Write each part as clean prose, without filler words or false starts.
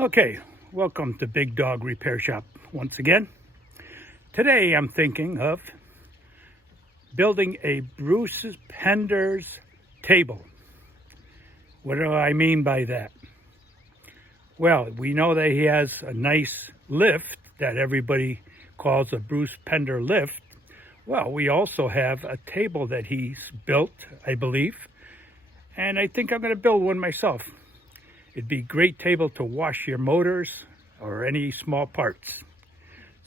Okay, welcome to Big Dog Repair Shop once again. Today I'm thinking of building a Bruce Pender's table. What do I mean by that? Well, we know that he has a nice lift that everybody calls a Bruce Pender lift. Well, we also have a table that he's built, I believe, and I think I'm going to build one myself. It'd be a great table to wash your motors or any small parts.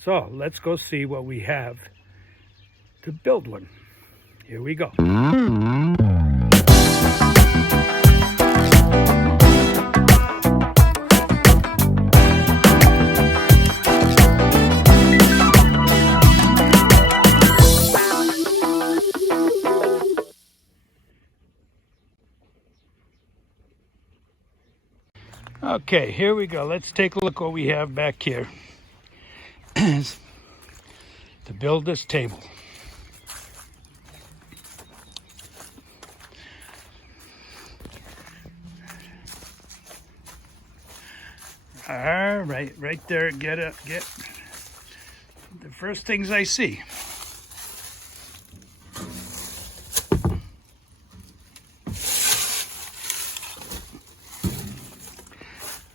So let's go see what we have to build one. Here we go. Okay, here we go. Let's take a look what we have back here to build this table. All right there. Get the first things I see.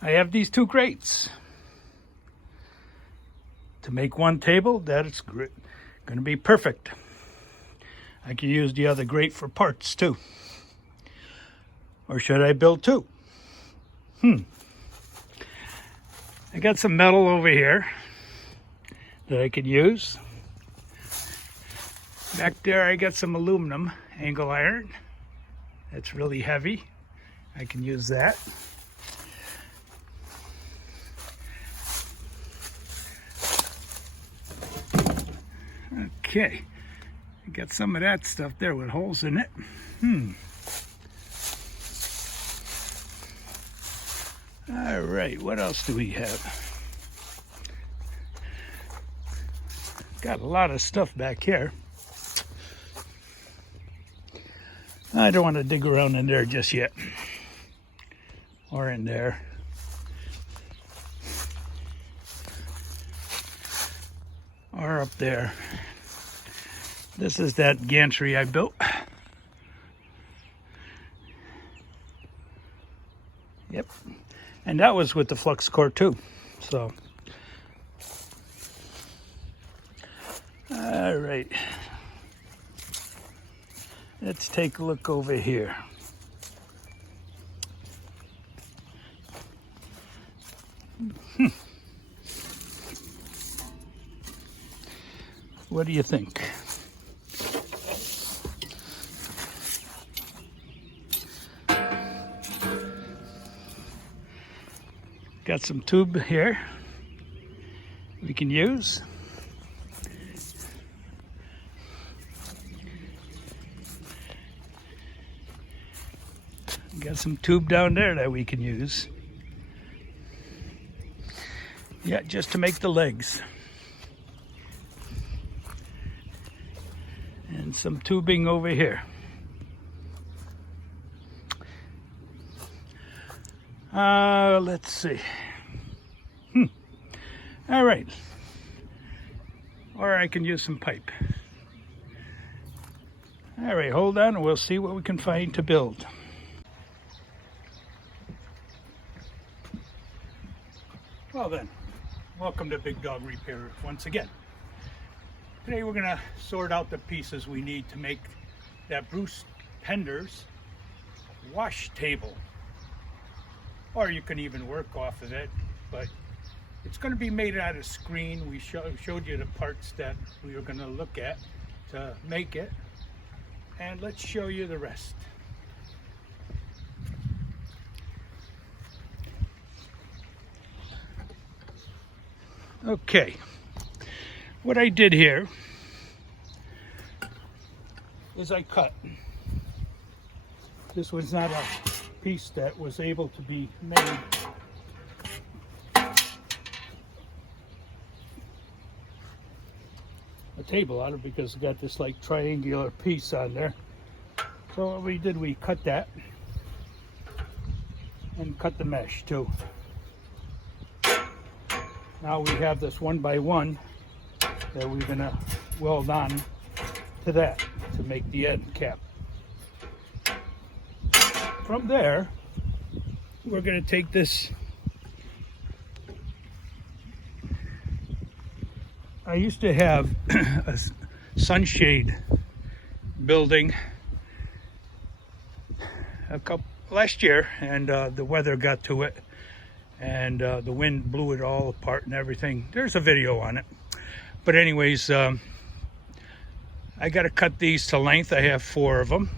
I have these two grates. To make one table, that is going to be perfect. I can use the other grate for parts too. Or should I build two? I got some metal over here that I could use. Back there I got some aluminum angle iron. That's really heavy. I can use that. Okay, I got some of that stuff there with holes in it. All right, what else do we have? Got a lot of stuff back here. I don't want to dig around in there just yet. Or in there. Or up there. This is that gantry I built. Yep. And that was with the flux core too. So. All right. Let's take a look over here. What do you think? Got some tube here we can use. Got some tube down there that we can use. Yeah, just to make the legs. And some tubing over here. Let's see. All right. Or I can use some pipe. All right, hold on and we'll see what we can find to build. Well then, welcome to Big Dog Repair once again. Today we're gonna sort out the pieces we need to make that Bruce Pender's wash table. Or you can even work off of it, but it's going to be made out of screen. We showed you the parts that we were going to look at to make it, and let's show you the rest. Okay, what I did here is I cut. This was not a piece that was able to be made. A table out of because it got this like triangular piece on there. So what we did, we cut that and cut the mesh too. Now we have this 1x1 that we're going to weld on to that to make the end cap. From there, we're going to take this. I used to have a sunshade building last year, and the weather got to it, and the wind blew it all apart and everything. There's a video on it. But anyways, I got to cut these to length. I have 4 of them.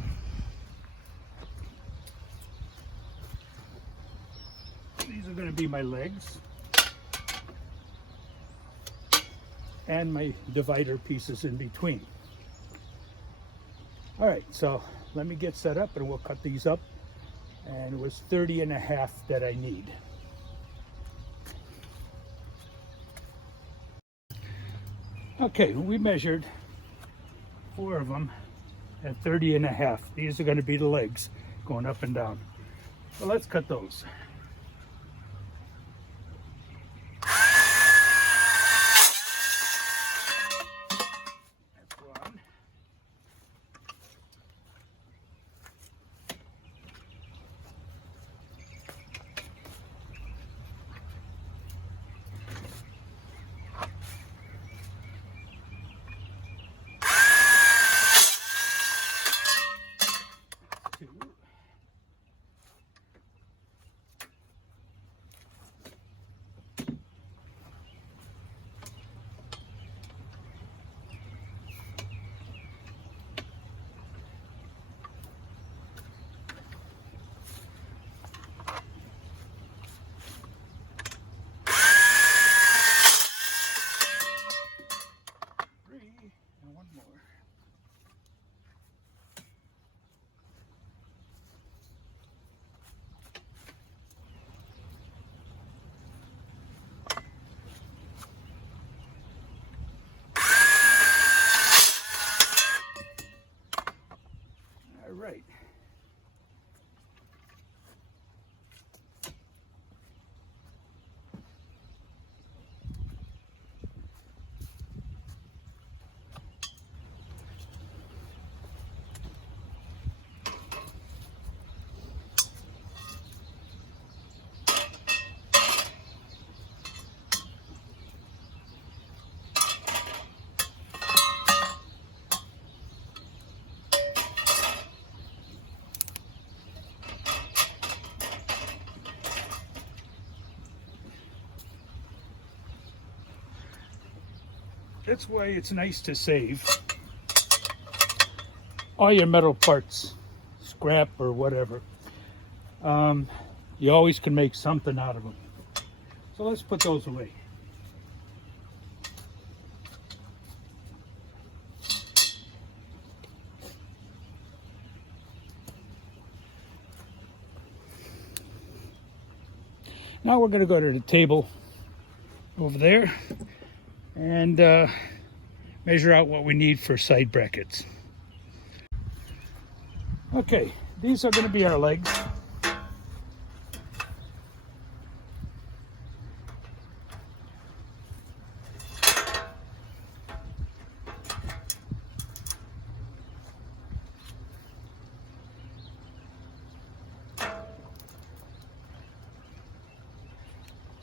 These are going to be my legs and my divider pieces in between. All right, so let me get set up and we'll cut these up. And it was 30.5 that I need. Okay, we measured 4 of them at 30.5. These are going to be the legs going up and down. So let's cut those. Right. That's why it's nice to save all your metal parts, scrap or whatever. You always can make something out of them. So let's put those away. Now we're going to go to the table over there and measure out what we need for side brackets. Okay, these are going to be our legs.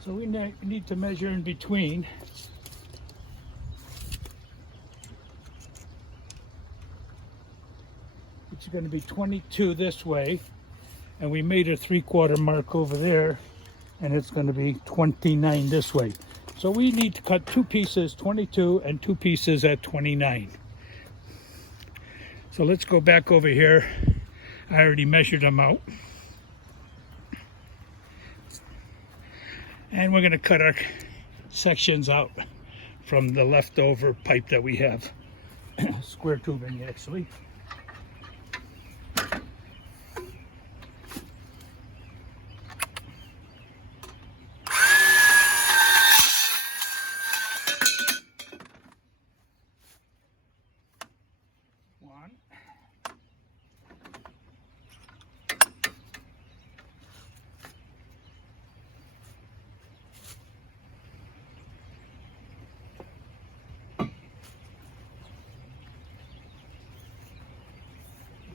So we need to measure in between. It's going to be 22 this way, and we made a 3/4 mark over there, and it's going to be 29 this way. So we need to cut 2 pieces 22 and 2 pieces at 29. So let's go back over here. I already measured them out. And we're going to cut our sections out from the leftover pipe that we have. Square tubing, actually. One.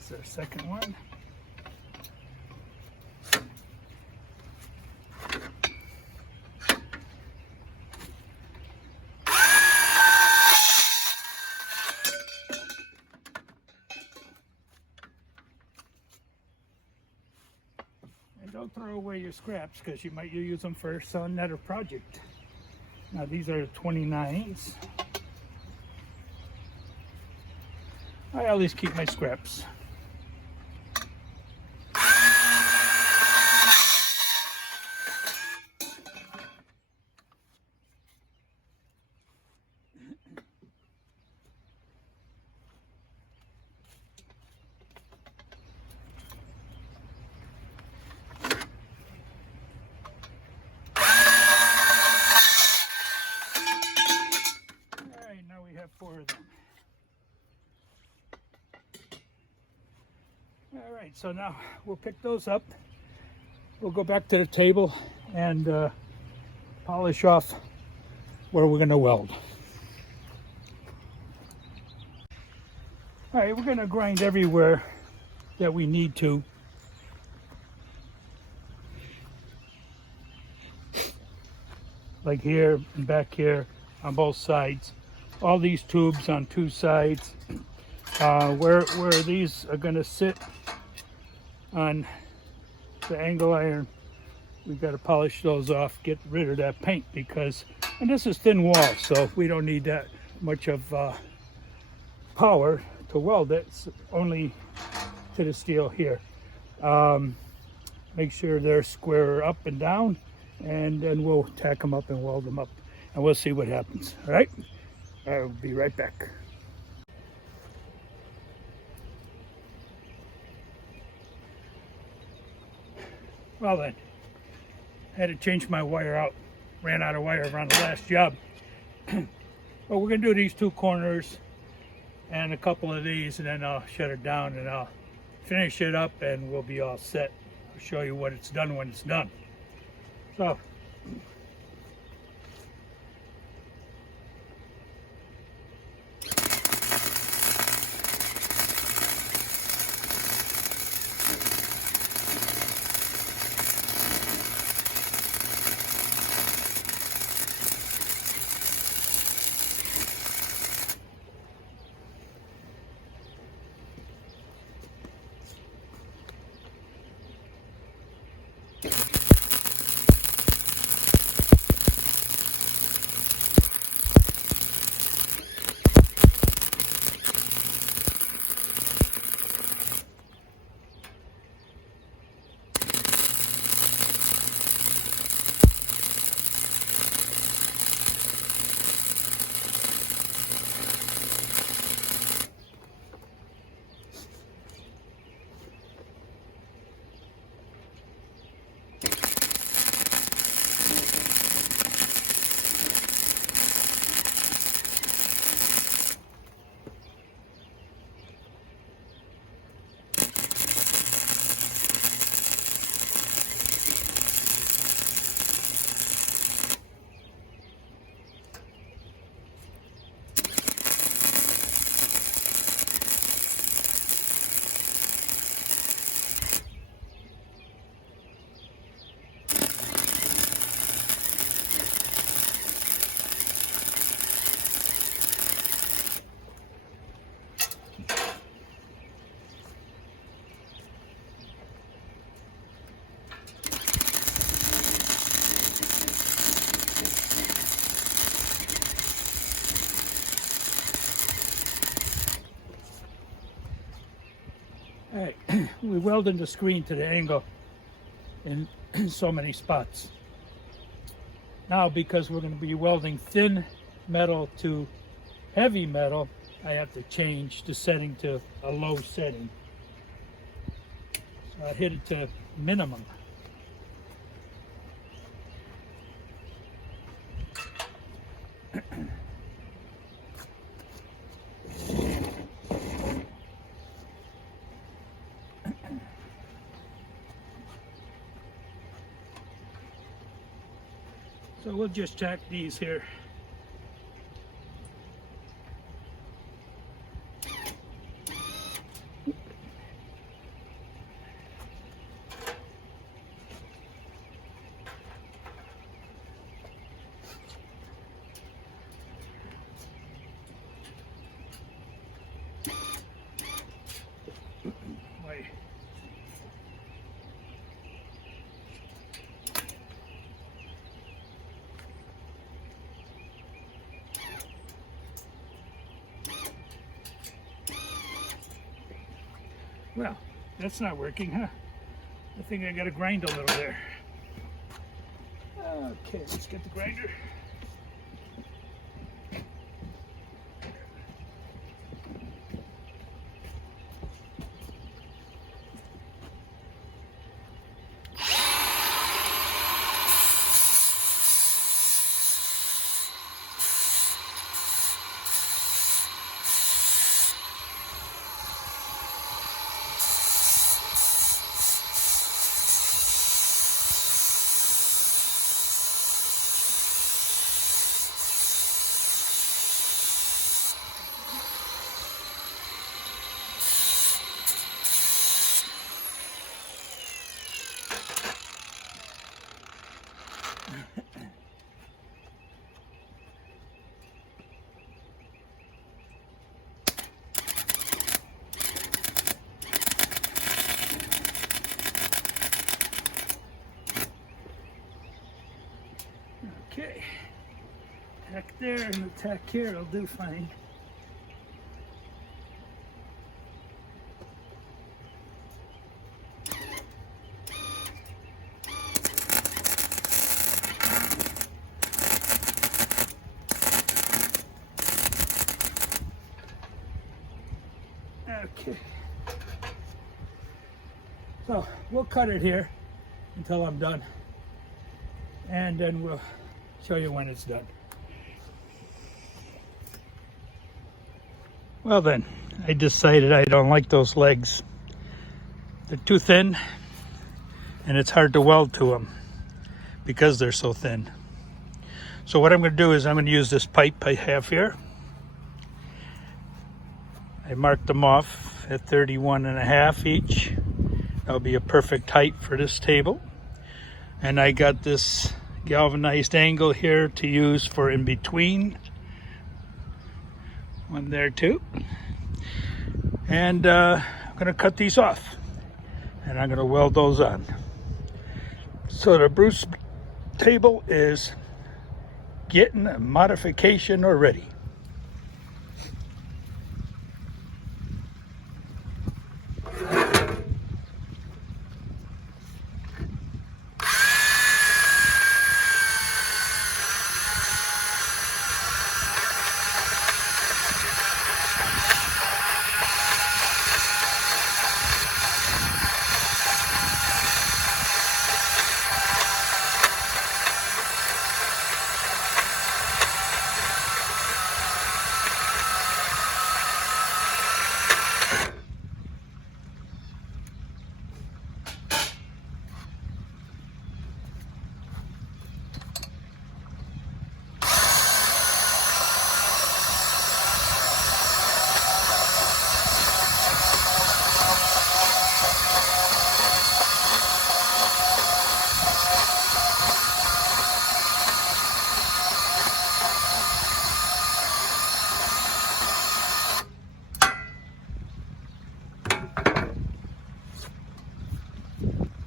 That's our second one. And don't throw away your scraps because you might use them for some another project. Now these are 29s. I always keep my scraps. Alright, now we have 4 of them. All right, so now we'll pick those up. We'll go back to the table and polish off where we're going to weld. All right, we're going to grind everywhere that we need to. Like here and back here on both sides. All these tubes on 2 sides. Where these are going to sit on the angle iron, we've got to polish those off, get rid of that paint because, and this is thin wall, so we don't need that much of power to weld it. It's only to the steel here. Make sure they're square up and down, and then we'll tack them up and weld them up, and we'll see what happens. All right, I'll be right back. Well then, I had to change my wire out. Ran out of wire around the last job. But we're gonna do these 2 corners and a couple of these, and then I'll shut it down and I'll finish it up and we'll be all set. I'll show you what it's done when it's done. So, all right, we welded the screen to the angle in so many spots. Now, because we're going to be welding thin metal to heavy metal, I have to change the setting to a low setting. So I hit it to minimum. So we'll just tack these here. Well, that's not working, huh? I think I gotta grind a little there. Okay, let's get the grinder. Okay, tack there and the tack here will do fine. Okay, so we'll cut it here until I'm done, and then we'll show you when it's done. Well then, I decided I don't like those legs. They're too thin, and it's hard to weld to them because they're so thin. So what I'm going to do is I'm going to use this pipe I have here. I marked them off at 31.5 each. That'll be a perfect height for this table. And I got this galvanized angle here to use for in between. One there too. And I'm going to cut these off. And I'm going to weld those on. So the Bruce table is getting a modification already.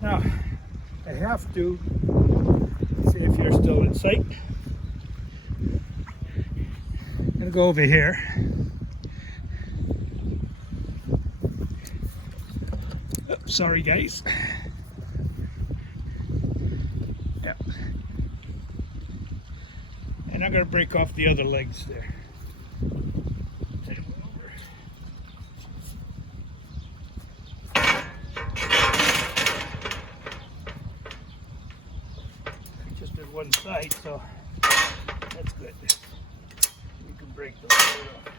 Now, I have to see if you're still in sight. I'm going to go over here. Oops, sorry guys. Yeah. And I'm going to break off the other legs there. Take it over. Just did one side, so that's good. We can break those off.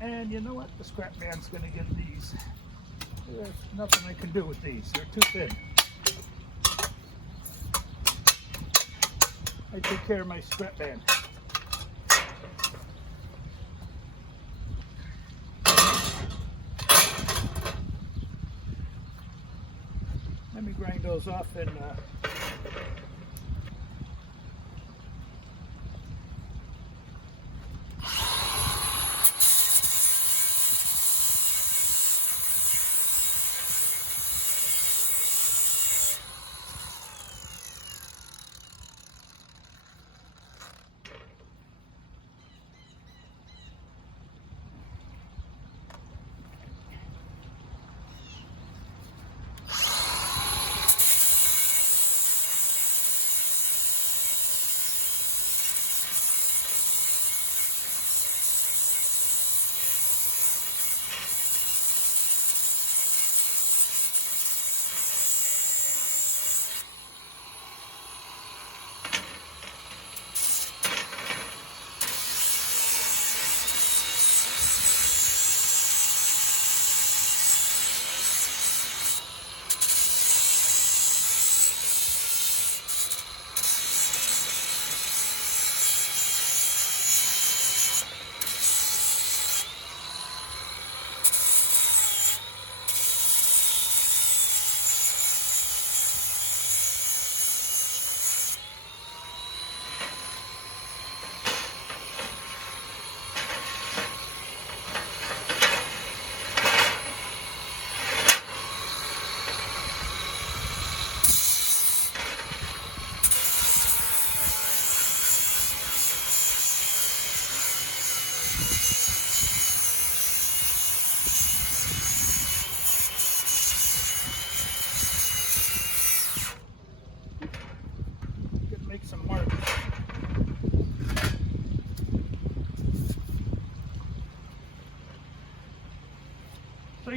And you know what? The scrap man's going to get these. There's nothing I can do with these. They're too thin. I take care of my scrap man. Let me grind those off and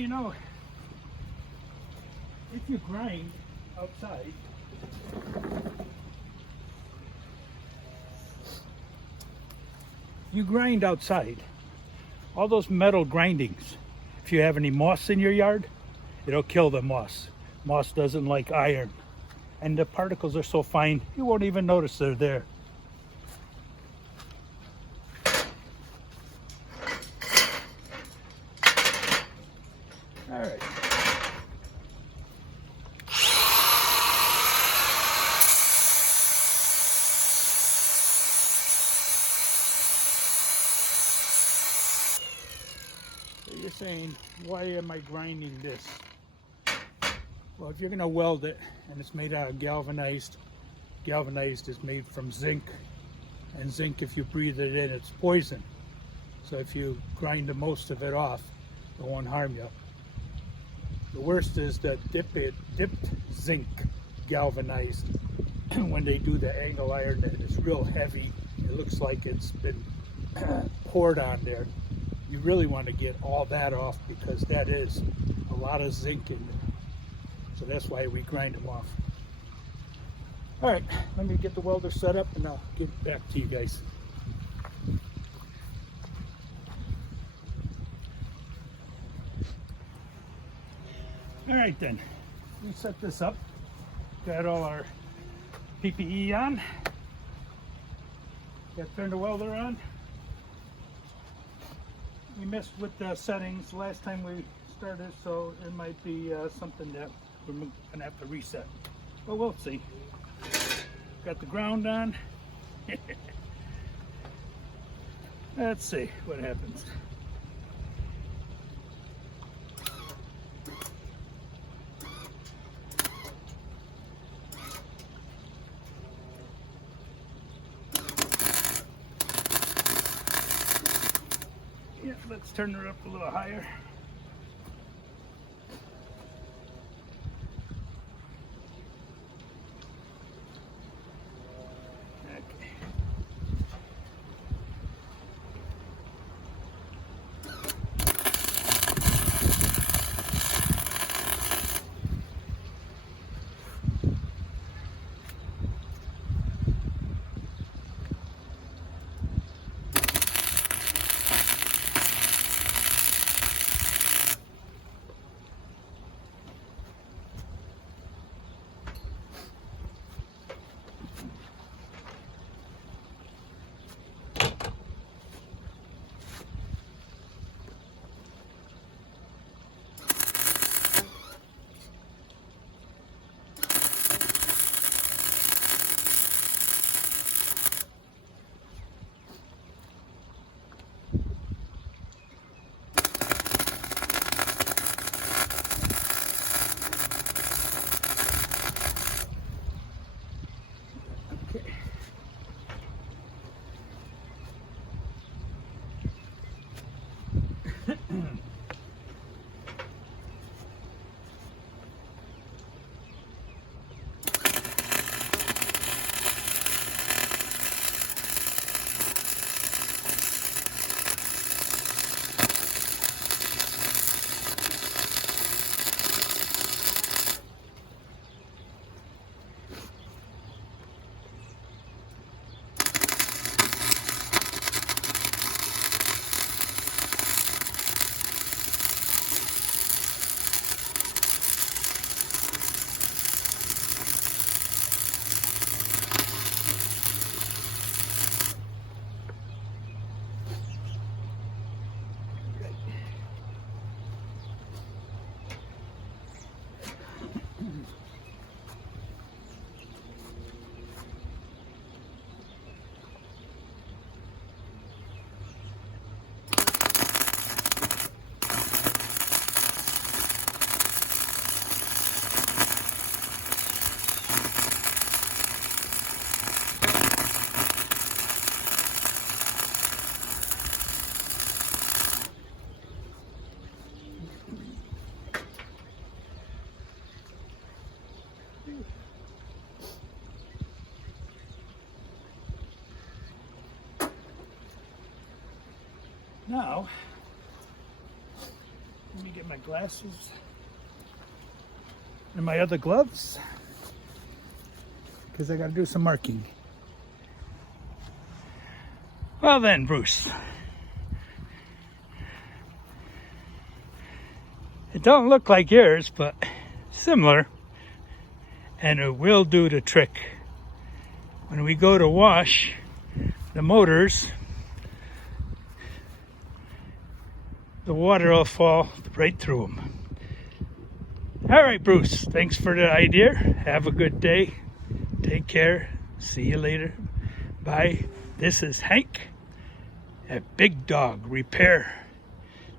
you know, if you grind outside, all those metal grindings, if you have any moss in your yard, it'll kill the moss. Moss doesn't like iron. And the particles are so fine, you won't even notice they're there. All right. So you're saying, why am I grinding this? Well, if you're going to weld it and it's made out of galvanized is made from zinc, and zinc, if you breathe it in, it's poison. So if you grind the most of it off, it won't harm you. The worst is the dipped zinc galvanized. When they do the angle iron, it's real heavy. It looks like it's been poured on there. You really want to get all that off, because that is a lot of zinc in there. So that's why we grind them off. All right, let me get the welder set up and I'll get back to you guys. All right then, we set this up. Got all our PPE on. Got to turn the welder on. We messed with the settings last time we started, so it might be something that we're gonna have to reset. But we'll see. Got the ground on. Let's see what happens. Yeah, let's turn her up a little higher. Now, Let me get my glasses and my other gloves, because I got to do some marking. Well then, Bruce, it don't look like yours, but similar, and it will do the trick. When we go to wash the motors, the water will fall right through them. All right, Bruce, thanks for the idea. Have a good day. Take care. See you later. Bye. This is Hank at Big Dog Repair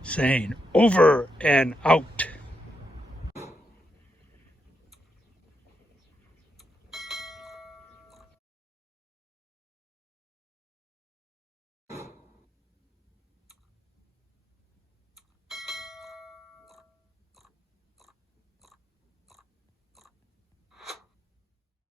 saying over and out.